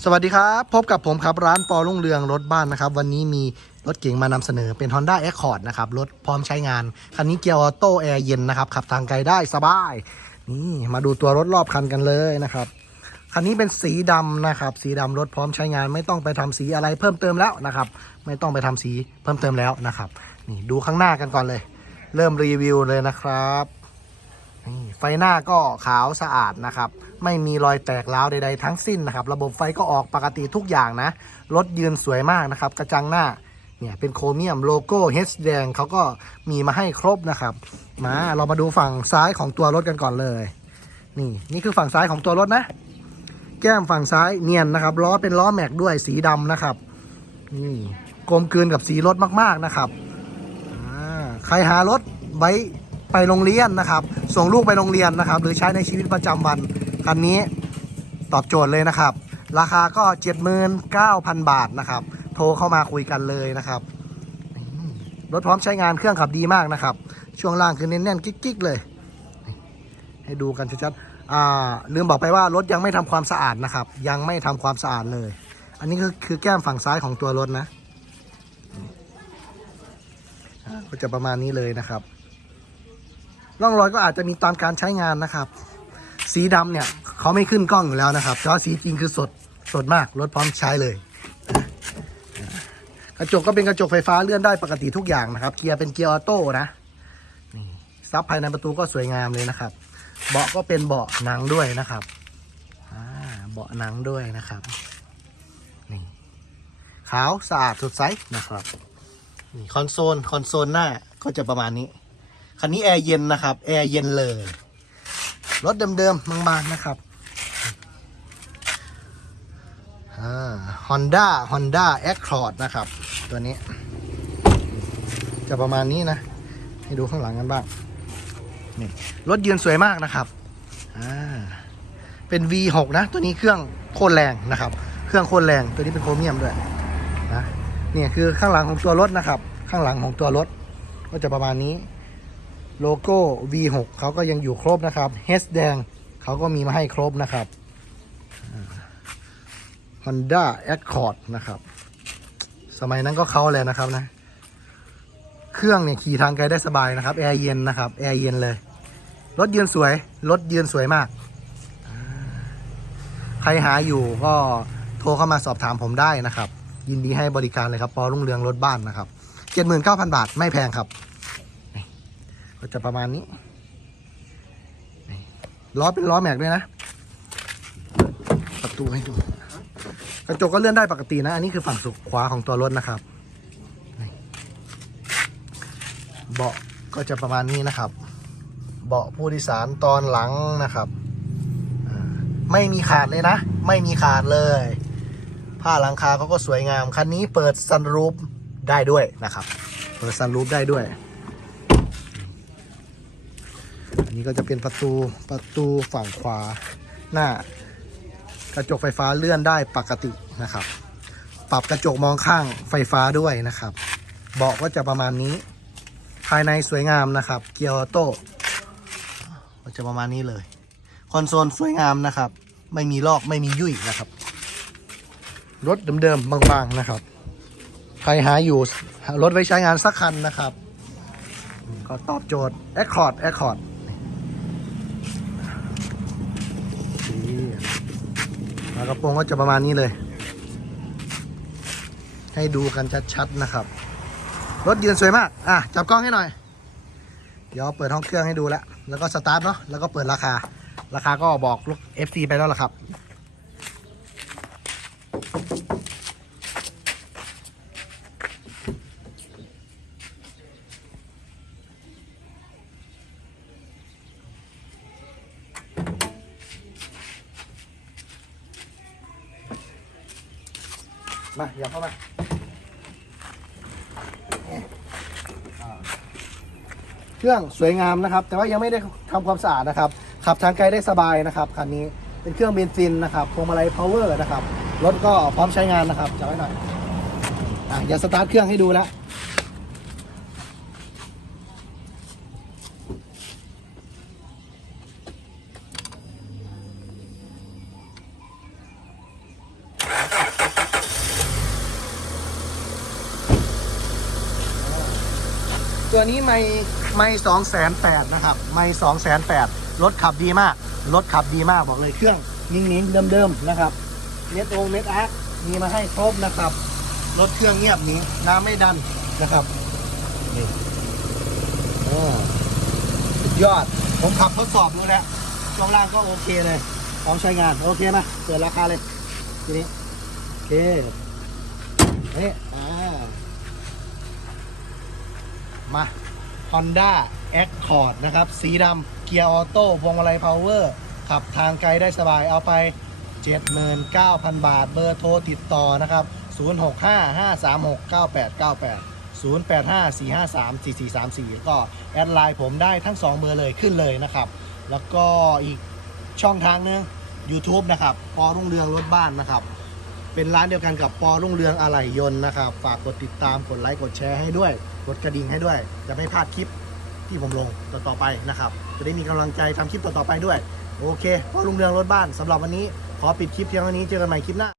สวัสดีครับ พบกับผมครับ ร้านปอรุ่งเรืองรถบ้านนะครับ วันนี้มีรถเก๋งมานำเสนอเป็น Honda Accord นะครับ รถพร้อมใช้งาน คันนี้เกียร์ออโต้แอร์เย็นนะครับ ขับทางไกลได้สบาย นี่มาดูตัวรถรอบคันกันเลยนะครับ คันนี้เป็นสีดำนะครับ สีดำรถพร้อมใช้งาน ไม่ต้องไปทำสีอะไรเพิ่มเติมแล้วนะครับ ไม่ต้องไปทำสีเพิ่มเติมแล้วนะครับ นี่ดูข้างหน้ากันก่อนเลย เริ่มรีวิวเลยนะครับ นี่ไฟหน้าก็ขาวสะอาดนะครับ ไม่มีรอยแตกร้าวใดๆทั้งสิ้นนะครับ ระบบไฟก็ออกปกติทุกอย่างนะ รถยืนสวยมากนะครับ กระจังหน้าเนี่ยเป็นโครเมียมโลโก้เฮดแดงเขาก็มีมาให้ครบนะครับ มาเรามาดูฝั่งซ้ายของตัวรถกันก่อนเลย นี่นี่คือฝั่งซ้ายของตัวรถนะ แก้มฝั่งซ้ายเนียนนะครับล้อเป็นล้อแม็กด้วยสีดำนะครับนี่กลมกลืนกับสีรถมากๆนะครับใครหารถไว้ ไปโรงเรียนนะครับส่งลูกไปโรงเรียนนะครับ หรือใช้ในชีวิตประจำวันคันนี้ตอบโจทย์เลยนะครับ ราคาก็ 79,000 บาทนะครับ โทรเข้ามาคุยกันเลยนะครับรถพร้อมใช้งานเครื่องขับดีมากนะครับ ช่วงล่างคือแน่นๆกิ๊กๆเลย ให้ดูกันชัดๆอ่าลืมบอกไปว่ารถยังไม่ทำความสะอาดนะครับ ยังไม่ทำความสะอาดเลย อันนี้คือคือแก้มฝั่งซ้ายของตัวรถนะก็จะประมาณนี้เลยนะครับ ร่องรอยก็อาจจะมีตามการใช้งานนะครับ สีดำเนี่ยเขาไม่ขึ้นกล้องอยู่แล้วนะครับแต่ว่าสีจริงคือสดสดมากรถพร้อมใช้เลย กระจกก็เป็นกระจกไฟฟ้าเลื่อนได้ปกติทุกอย่างนะครับ เกียร์เป็นเกียร์ออโต้นะนี่ซับภายในประตูก็สวยงามเลยนะครับ เบาะก็เป็นเบาะหนังด้วยนะครับเบาะหนังด้วยนะครับนี่ขาวสะอาดสดใสนะครับนี่คอนโซลคอนโซลหน้าก็จะประมาณนี้ คันนี้แอร์เย็นนะครับ แอร์เย็นเลย รถเดิมๆบางๆนะครับฮอ่า Honda Honda Accord นะครับ ตัวนี้ จะประมาณนี้นะ ให้ดูข้างหลังกันบ้างนี่รถยืนสวยมากนะครับอ่าเป็น V6 นะ ตัวนี้เครื่องโคตรแรงนะครับ เครื่องโคตรแรงตัวนี้เป็นโครเมียมด้วยนะนี่คือข้างหลังของตัวรถนะครับ ข้างหลังของตัวรถก็จะประมาณนี้ โลโก้ V6 เขาก็ยังอยู่ครบนะครับ H แดงเขาก็มีมาให้ครบนะครับอ่า Honda Accord นะครับ สมัยนั้นก็เขาเลยนะครับนะ เครื่องเนี่ยขี่ทางไกลได้สบายนะครับ แอร์เย็นนะครับ แอร์เย็นเลย รถยืนสวย รถยืนสวยมาก ใครหาอยู่ก็โทรเข้ามาสอบถามผมได้นะครับ ยินดีให้บริการเลยครับ ปอรุ่งเรืองรถบ้านนะครับ 79,000 บาทไม่แพงครับ ก็จะประมาณนี้ ล้อเป็นล้อแม็กด้วยนะ ประตูให้ดู กระจกก็เลื่อนได้ปกตินะ อันนี้คือฝั่งสุขขวาของตัวรถนะครับ เบาะก็จะประมาณนี้นะครับ เบาะผู้โดยสารตอนหลังนะครับ ไม่มีขาดเลยนะ ไม่มีขาดเลย ผ้าหลังคาเขาก็สวยงาม คันนี้เปิดซันรูฟได้ด้วยนะครับ เปิดซันรูฟได้ด้วย อันนี้ก็จะเป็นประตูประตูฝั่งขวาหน้า กระจกไฟฟ้าเลื่อนได้ปกตินะครับ ปรับกระจกมองข้างไฟฟ้าด้วยนะครับเบาะก็จะประมาณนี้ ภายในสวยงามนะครับ เกียร์ออโต้ก็จะประมาณนี้เลย คอนโซลสวยงามนะครับ ไม่มีลอกไม่มียุ่ยนะครับ รถเดิมๆบางๆนะครับ ใครหาอยู่รถไว้ใช้งานสักคันนะครับ ก็ตอบโจทย์ Accord Accord ฝากระโปรงก็จะประมาณนี้เลย ให้ดูกันชัดๆนะครับ รถยืนสวยมาก อะ จับกล้องให้หน่อย เดี๋ยวเปิดห้องเครื่องให้ดูแล้ว แล้วก็สตาร์ทเนาะ แล้วก็เปิดราคา ราคาก็บอกลูก FC ไปแล้วล่ะครับ มาอย่าเข้ามาเครื่องสวยงามนะครับ แต่ว่ายังไม่ได้ทำความสะอาดนะครับ ขับทางไกลได้สบายนะครับคันนี้เป็นเครื่องเบนซินนะครับพวงมาลัยพาวเวอร์นะครับรถก็พร้อมใช้งานนะครับจับไว้หน่อยอะอย่าสตาร์ทเครื่องให้ดูแล้ว ตัวนี้ไม่ไม่สองแสนแปดนะครับ ไม่สองแสนแปดรถขับดีมาก รถขับดีมากบอกเลยเครื่องนิ่งๆเดิมๆนะครับเม็ดอเม็ดอาร์คมีมาให้ครบนะครับ รถเครื่องเงียบนี้น้ำไม่ดันนะครับนี่โอ้สุดยอด ผมขับทดสอบดูแล้วช่วงล่างก็โอเคเลยพร้อมใช้งานโอเคไหมเปิดราคาเลยทีนี้โอเคเอ๊ะอ่า มา Honda Accord นะครับ สีดำเกียร์ออโต้พวงมาลัยพาวเวอร์ขับทางไกลได้สบายเอาไป 79,000 บาท เบอร์โทรติดต่อนะครับ 0655369898 0854534434 ก็แอดไลน์ผมได้ทั้ง 2 เบอร์เลยขึ้นเลยนะครับ แล้วก็อีกช่องทางนึง YouTube นะครับปอรุ่งเรืองรถบ้านนะครับ เป็นร้านเดียวกันกับปอรุ่งเรืองอะไหล่ยนต์นะครับ ฝากกดติดตามกดไลค์กดแชร์ให้ด้วย กดกระดิ่งให้ด้วย จะไม่พลาดคลิปที่ผมลงต่อๆไปนะครับ จะได้มีกำลังใจทำคลิปต่อๆไปด้วย โอเคปอรุ่งเรืองรถบ้านสำหรับวันนี้ขอปิดคลิปเพียงเท่านี้เจอกันใหม่คลิปหน้า